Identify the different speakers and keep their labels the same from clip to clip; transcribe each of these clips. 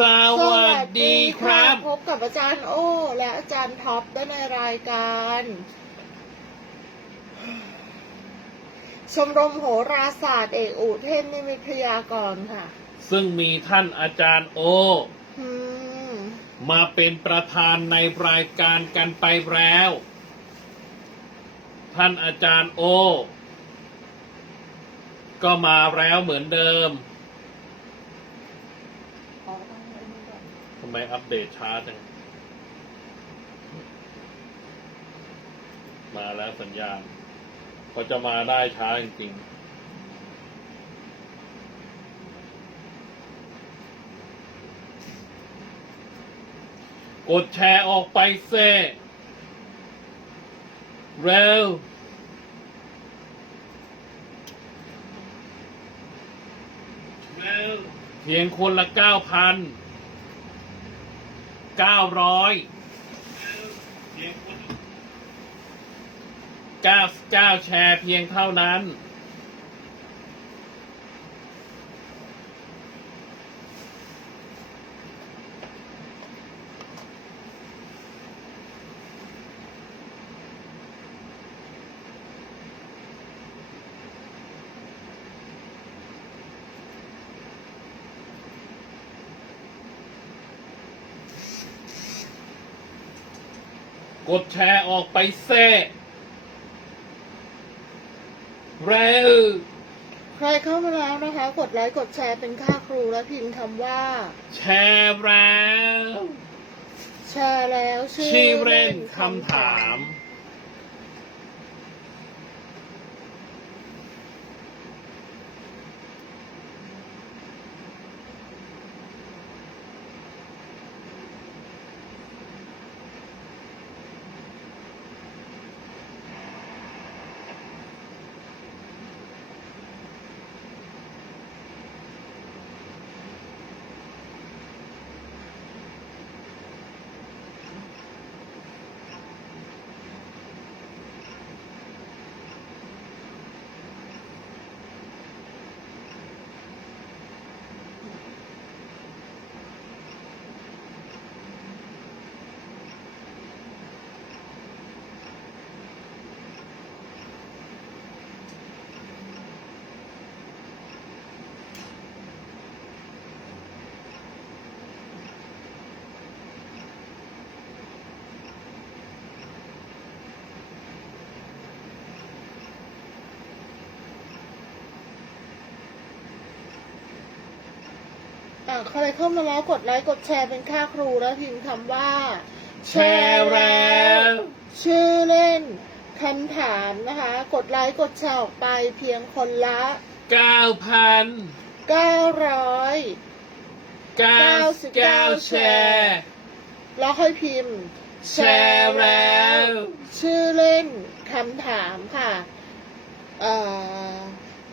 Speaker 1: สวัสดีครับ
Speaker 2: พบกับอาจารย์โอ้ และอาจารย์ท็อปได้ในรายการ ชมรมโหราศาสตร์เอกอุเทนนิมิตพยากรณ์ค่ะ
Speaker 1: ซึ่งมีท่านอาจารย์โอ
Speaker 2: อืม
Speaker 1: มาเป็นประธานในรายการกันไปแล้ว ท่านอาจารย์โอ ก็มาแล้วเหมือนเดิม ทำ ไมอัปเดตช้าจัง มาแล้วสัญญาณเขาจะมาได้ช้าจริงๆกดแชร์ออกไปเซ่เร็ว เร็วเพียงคนละเก้าพัน เก้าร้อยเก้าเจ้าแชร์เพียงเท่านั้น กดแชร์ออกไปเซ่เร็ว
Speaker 2: ใครเข้ามาแล้วนะคะ กดไลค์กดแชร์เป็นค่าครูและพิมพ์คำว่า
Speaker 1: แชร์แล้ว
Speaker 2: แชร์แล้วชื่อ
Speaker 1: ชื่อเล่นคำถาม
Speaker 2: อ่าใครเข้ามาแล้วกดไลค์กดแชร์เป็นค่าครูและพิมพ์คำว่า
Speaker 1: แชร์แล้ว
Speaker 2: ชื่อเล่นคำถามนะคะ กดไลค์กดแชร์ออกไปเพียงคนละ
Speaker 1: เก้าพัน
Speaker 2: 900
Speaker 1: เก้าเก้าแชร์
Speaker 2: แล้วค่อยพิมพ์
Speaker 1: แชร์แล้ว
Speaker 2: ชื่อเล่นคำถามค่ะ เอ่อ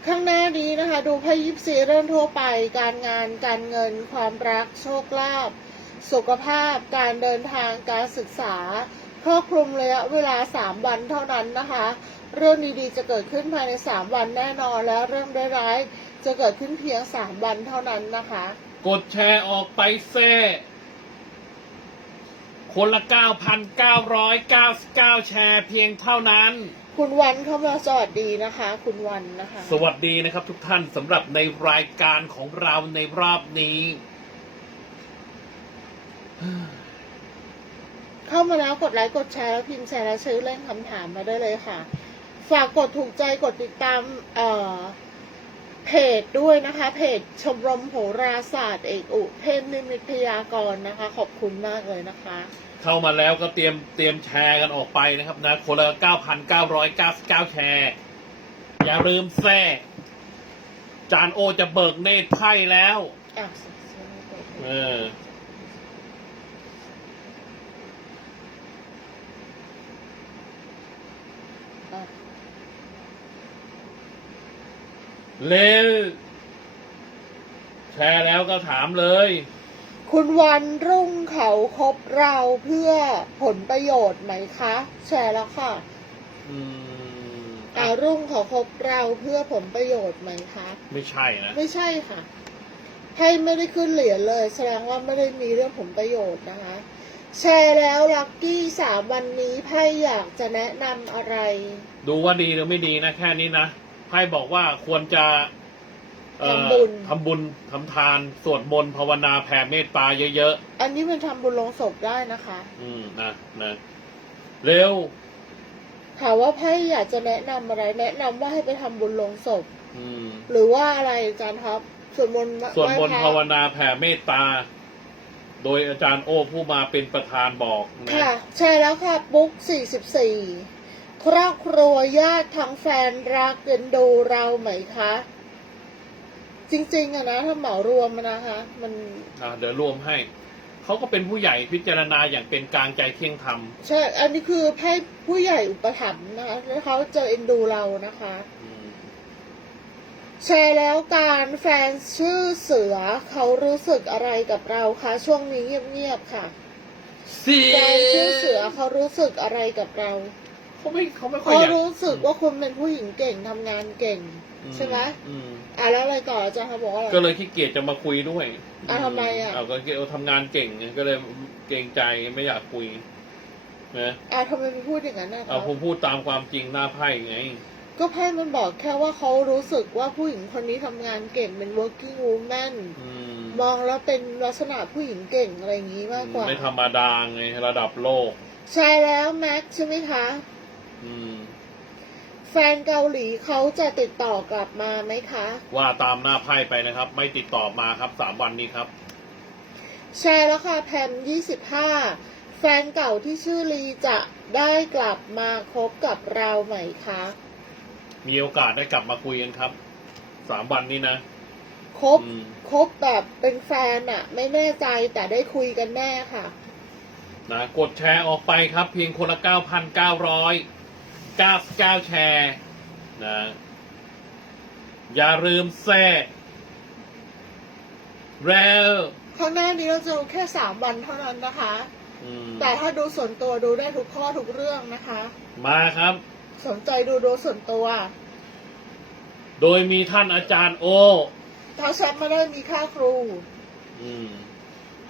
Speaker 2: ข้างหน้านี้นะคะ ดูไพ่ยิปซีเรื่องทั่วไป การงานการเงิน ความรักโชคลาภสุขภาพการเดินทางการศึกษาครอบคลุมระยะเวลา 3 วันเท่านั้นนะคะ เรื่องดีๆจะเกิดขึ้นภายใน 3 วันแน่นอนแล้วเรื่องร้ายๆจะเกิดขึ้นเพียง 3 วันเท่านั้นนะคะ
Speaker 1: กดแชร์ออกไปเซ่ คนละเก้าพันเก้าร้อยเก้าเก้าแชร์เพียงเท่านั้น
Speaker 2: คุณวันเข้ามาสวัสดีนะคะ คุณวันนะคะ
Speaker 1: สวัสดีนะครับทุกท่านสำหรับในรายการของเราในรอบนี้
Speaker 2: เข้ามาแล้วกดไลค์กดแชร์แล้วพิมพ์แชร์และชื่อเล่นคำถามมาได้เลยค่ะ ฝากกดถูกใจกดติดตาม เอ่อ เพจด้วยนะคะ เพจชมรมโหราศาสตร์เอกอุเทนนิมิตพยากรณ์นะคะ ขอบคุณมากเลยนะคะ
Speaker 1: เข้ามาแล้วก็เตรียมเตรียมแชร์กันออกไปนะครับนะคนละ9,999 แชร์ อย่าลืมแซ่จานโอจะเบิกเนตรไพ่แล้ว
Speaker 2: อะ
Speaker 1: เออ
Speaker 2: อะ
Speaker 1: เร็วแชร์แล้วก็ถามเลย
Speaker 2: คุณวันรุ่งเขาคบเราเพื่อผลประโยชน์ไหมคะ แชร์แล้วค่ะ
Speaker 1: อืม
Speaker 2: อ่ารุ่งเขาคบเราเพื่อผลประโยชน์ไหมคะ
Speaker 1: ไม่ใช่นะ
Speaker 2: ไม่ใช่ค่ะไพ่ไม่ได้ขึ้นเหรียญเลย แสดงว่าไม่ได้มีเรื่องผลประโยชน์นะคะ แชร์แล้วลัคกี้สามวันนี้ไพ่อยากจะแนะนำอะไร
Speaker 1: ดูว่าดีหรือไม่ดีนะ แค่นี้นะ ไพ่บอกว่าควรจะเอ่อ
Speaker 2: ทำบุญ
Speaker 1: ทำบุญทำทานสวดมนต์ภาวนาแผ่เมตตาเยอะ
Speaker 2: อันนี้มันทำบุญลงศพได้นะคะ
Speaker 1: ๆอืมนะนะเร็ว
Speaker 2: ถามว่าไพ่อยากจะแนะนำอะไร แนะนำว่าให้ไปทำบุญลงศพ
Speaker 1: อืม
Speaker 2: หรือว่าอะไรอาจารย์ครับสวดมนต์
Speaker 1: สวดมนต์
Speaker 2: ไห
Speaker 1: ภาวนาแผ่เมตตา โดยอาจารย์โอ้ผู้มาเป็นประธานบอกนะ
Speaker 2: ค่ะ ใช่แล้วค่ะ บุ๊ก44 ครอบครัวญาติทั้งแฟนรักเอ็นดูเราไหมคะ จริง ๆอะนะถ้าเหมารวมอะนะคะ มัน
Speaker 1: อะเดี๋ยวรวมให้ เขาก็เป็นผู้ใหญ่พิจารณาอย่างเป็นกลางใจเที่ยงธรรม
Speaker 2: ใช่อันนี้คือให้ผู้ใหญ่อุปถัมภ์นะคะแล้วเขาจะเอ็นดูเรานะคะ
Speaker 1: อืม
Speaker 2: แชร์แล้วการแฟนชื่อเสือเขารู้สึกอะไรกับเราคะช่วงนี้เงียบๆค่ะ
Speaker 1: เสี
Speaker 2: แฟนชื่อเสือเขารู้สึกอะไรกับเรา
Speaker 1: เขาไม่เขาไม่ค่อย
Speaker 2: เขา
Speaker 1: อยาก
Speaker 2: รู้สึกว่าคุณเป็นผู้หญิงเก่งทำงานเก่ง
Speaker 1: อื
Speaker 2: ใช่ไหม
Speaker 1: อืม
Speaker 2: อะแล้วอะไรต่ออาจารย์เขาบอกว่าอะไร
Speaker 1: ก็เลยขี้เกียจจะมาคุยด้วย
Speaker 2: อะทำไมอะ
Speaker 1: เอาก็เอาทำงานเก่งไงก็เลยเกรงใจไม่อยากคุยนะ
Speaker 2: อะทำไมไปพูดอย่างนั้นนะค
Speaker 1: เอา
Speaker 2: รับ
Speaker 1: ผมพูดตามความจริงหน้าไพ่ไง
Speaker 2: ก็ไพ่มันบอกแค่ว่าเขารู้สึกว่าผู้หญิงคนนี้ทำงานเก่งเป็น working woman
Speaker 1: อืม
Speaker 2: มองแล้วเป็นลักษณะผู้หญิงเก่งอะไรอย่างนี้มากกว่า
Speaker 1: ไม่ธรรมดาไงระดับโลก
Speaker 2: ใช่แล้วแม็กซ์ใช่ไหมคะ
Speaker 1: อืม
Speaker 2: แฟนเกาหลีเขาจะติดต่อกลับมาไหมคะ
Speaker 1: ว่าตามหน้าไพ่ไปนะครับ ไม่ติดต่อมาครับสามวันนี้ครับ
Speaker 2: แชร์แล้วค่ะแพม25แฟนเก่าที่ชื่อลีจะได้กลับมาคบกับเราไหมคะ
Speaker 1: มีโอกาสได้กลับมาคุยกันครับสามวันนี้นะ
Speaker 2: คบ
Speaker 1: อืม
Speaker 2: คบแบบเป็นแฟนอะไม่แน่ใจแต่ได้คุยกันแน่ค่ะ
Speaker 1: นะกดแชร์ออกไปครับ เพียงคนละเก้าพัน เก้าร้อยเก้าเก้าแชร์นะอย่าลืมแซ่แล้ว
Speaker 2: ข้างหน้านี้เราจะดูแค่3วันเท่านั้นนะคะ
Speaker 1: อืม
Speaker 2: แต่ถ้าดูส่วนตัวดูได้ทุกข้อทุกเรื่องนะคะ
Speaker 1: มาครับ
Speaker 2: สนใจดูดูส่วนตัว
Speaker 1: โดยมีท่านอาจารย์โอ
Speaker 2: ถ้าแชทไม่ได้มีค่าครู
Speaker 1: อืม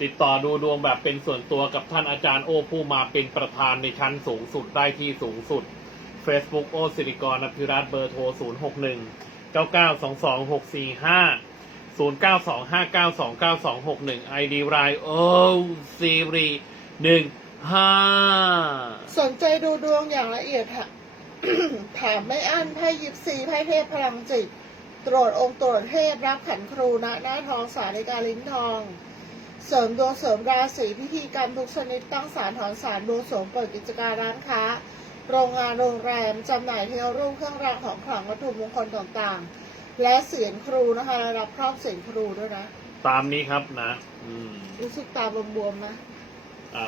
Speaker 1: ติดต่อดูดวงแบบเป็นส่วนตัวกับท่านอาจารย์โอผู้มาเป็นประธานในชั้นสูงสุดได้ที่สูงสุด Facebook โอสิริกรอภิรัตเบอร์โทร 0 6 1 9 9 2 2 6 4 5 0 9 2 5 9 2 9 2 6 1 ID รายโอซีรีหนึ่งห้า
Speaker 2: สนใจดูดวงอย่างละเอียดค่ะ ถามไม่อั้นไพ่ยิปซีไพ่เทพพลังจิต ตรวจองค์ตรวจเทพรับขันครูณหน้าทองสาริกาลิ้นทอง เสริมดวงเสริมราศีพิธีกรรมทุกชนิดตั้งศาลถอนศาลบวงสวงเปิดกิจการร้านค้า โรงงานโรงแรมจำหน่ายเทวรูปเครื่องรางของขลังวัตถุมงคลต่างๆ และเสียงครูนะคะรับครอบเสียงครูด้วยนะ
Speaker 1: ตามนี้ครับนะ อืม
Speaker 2: รู้สึกตาบวมๆนะ
Speaker 1: อะ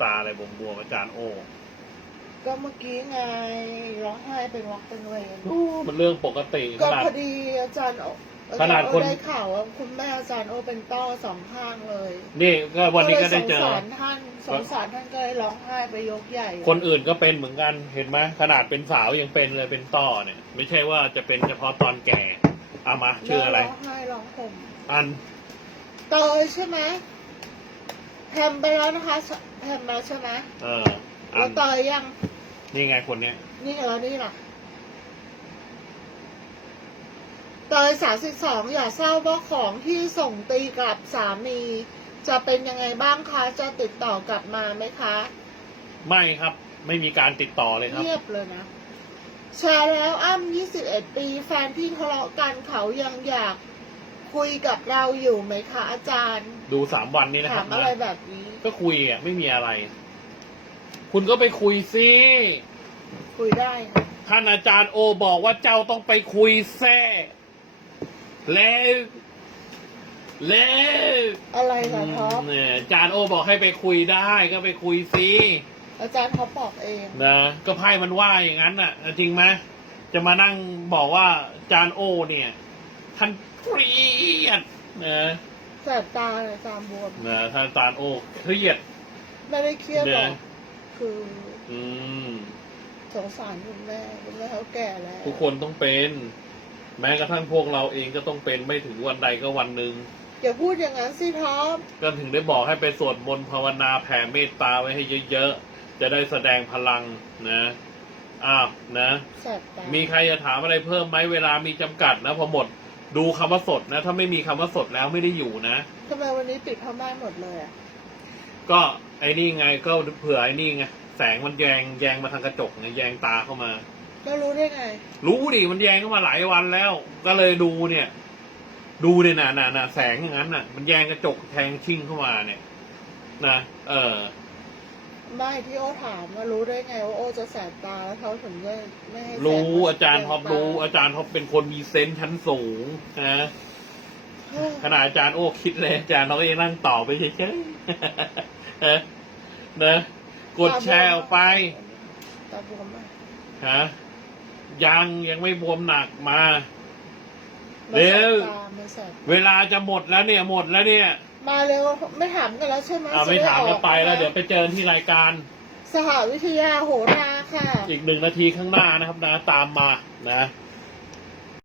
Speaker 1: ตาอะไรบวมบวมๆอาจารย์โอ
Speaker 2: ก็เมื่อกี้ไงร้องไห้เป็นวักเป็นเวร
Speaker 1: มันเรื่องปกติข
Speaker 2: ก็
Speaker 1: นาด
Speaker 2: พอดีอาจารย์โออา
Speaker 1: ข
Speaker 2: จาร
Speaker 1: นาด
Speaker 2: ย์โอ
Speaker 1: คน
Speaker 2: ได้ข่าวว่าคุณแม่อาจารย์โอเป็นต้อสองข้างเลย
Speaker 1: นี่ก็วันนี้ก็ได้เจ
Speaker 2: ลยส
Speaker 1: อ
Speaker 2: งสารท่านสงสารท่านก็เลยร้องไห้ไปยกใหญ่
Speaker 1: คนอื่นก็เป็นเหมือนกันเห็นไหมขนาดเป็นสาวยังเป็นเลยเป็นต้อเนี่ย ไม่ใช่ว่าจะเป็นเฉพาะตอนแก่เอามาชื่ออะไร
Speaker 2: ร้องไห้ร้องห่ม
Speaker 1: อัน
Speaker 2: เตยใช่ไหมแพมไปแล้วนะคะแพมมาใช่ไหม
Speaker 1: เอออั
Speaker 2: แล้ว
Speaker 1: น
Speaker 2: เตยยัง
Speaker 1: นี่ไงคนเนี้ย
Speaker 2: นี่แล้วนี่ล่ะ เตยสามสิบสองอย่าเศร้าว่าของที่ส่งตีกลับสามี จะเป็นยังไงบ้างคะจะติดต่อกลับมาไหมคะ
Speaker 1: ไม่ครับ ไม่มีการติดต่อเลยครับ
Speaker 2: เงียบเลยนะแชร์แล้วอ้ำยี่สิบเอ็ดปีแฟนที่ทะเลาะกันเขายังอยากคุยกับเราอยู่ไหมคะอาจารย์
Speaker 1: ดูสามวันนี้นะค
Speaker 2: ถา
Speaker 1: รับ
Speaker 2: มอะไร
Speaker 1: นะ
Speaker 2: แบบนี้
Speaker 1: ก็คุยอะไม่มีอะไร คุณก็ไปคุยสิ
Speaker 2: คุยได้ค่ะ
Speaker 1: ท่านอาจารย์โอบอกว่าเจ้าต้องไปคุยแซ่ แล้วแล้ว
Speaker 2: อะไรคะท็อป
Speaker 1: เนี่ยอาจารย์โอบอกให้ไปคุยได้ก็ไปคุยสิ
Speaker 2: อาจารย์ท็อปบอกเอง
Speaker 1: นะก็ไพ่มันว่าอย่างนั้นน่ะ จริงไหมจะมานั่งบอกว่าอาจารย์โอ เนี่ยท่านเครียดนะ
Speaker 2: แสบตาเลยตามบวม
Speaker 1: นะท่านอาจารย์โอเครียด
Speaker 2: ไม่ได้เครียดหรอก
Speaker 1: เนี่ย
Speaker 2: คือ
Speaker 1: อืม
Speaker 2: สงสารคุณแม่คุณแม่เขาแก่แล้ว
Speaker 1: ทุกคนต้องเป็น แม้กระทั่งพวกเราเองก็ต้องเป็นไม่ถึงวันใดก็วันหนึ่ง
Speaker 2: อย่าพูดอย่างนั้นสิท็อป
Speaker 1: ก็ถึงได้บอกให้ไปสวดมนต์ภาวนาแผ่เมตตาไว้ให้เยอะๆ จะได้แสดงพลังนะอ้าวนะ
Speaker 2: แสบตา
Speaker 1: มีใครจะถามอะไรเพิ่มไหมเวลามีจำกัดนะพอหมด ดูคำว่าสดนะ ถ้าไม่มีคำว่าสดแล้วไม่ได้อยู่นะ
Speaker 2: ทำไมวันนี้ปิดผ้าม่านหมดเลยอะ
Speaker 1: ก็ไอ้นี่ไงก็เผื่อไอ้นี่ไงแสงมันแยงแยงมาทางกระจกไงแยงตาเข้ามา
Speaker 2: แล้วรู้ได้ไง
Speaker 1: รู้ดิมันแยงเข้ามาหลายวันแล้ว ก็เลยดูเนี่ย ดูเนี่ยน่ะน่ะน่ะแสงอย่างนั้นน่ะ มันแยงกระจกแทงชิ่งเข้ามาเนี่ย นะเออ
Speaker 2: ไม่ที่โอถามว่ารู้ได้ไงว่าโอจะแสบตาแล้วเขาถึงจะไม่ให้แสง
Speaker 1: รู้
Speaker 2: มัน
Speaker 1: อาจารย์ท็อป
Speaker 2: แสบต
Speaker 1: รู้ อาจารย์ท็อปเป็นคนมีเซนส์ชั้นสูงนะ
Speaker 2: เฮ้ย
Speaker 1: ขนาดอาจารย์โอ้คิดเลยอาจารย์เขาก็ยังนั่งต่อไปเฉยๆนะนะกดแชร์ออกไป
Speaker 2: ตาบวมไหม
Speaker 1: ฮะ ยังยังไม่บวมหนักมา
Speaker 2: มัน
Speaker 1: เร็
Speaker 2: แส
Speaker 1: ว
Speaker 2: บตามันแสบ
Speaker 1: เวลาจะหมดแล้วเนี่ยหมดแล้วเนี่ย
Speaker 2: มาเร็วไม่ถามกันแล้วใช่ไหม
Speaker 1: อ่าไม่ถามแล้วไปแล้ว เดี๋ยวไปเจอที่รายการ
Speaker 2: สหวิทยาโหราค่ะ
Speaker 1: อีกหนึ่งนาทีข้างหน้านะครับนะ ตามมานะ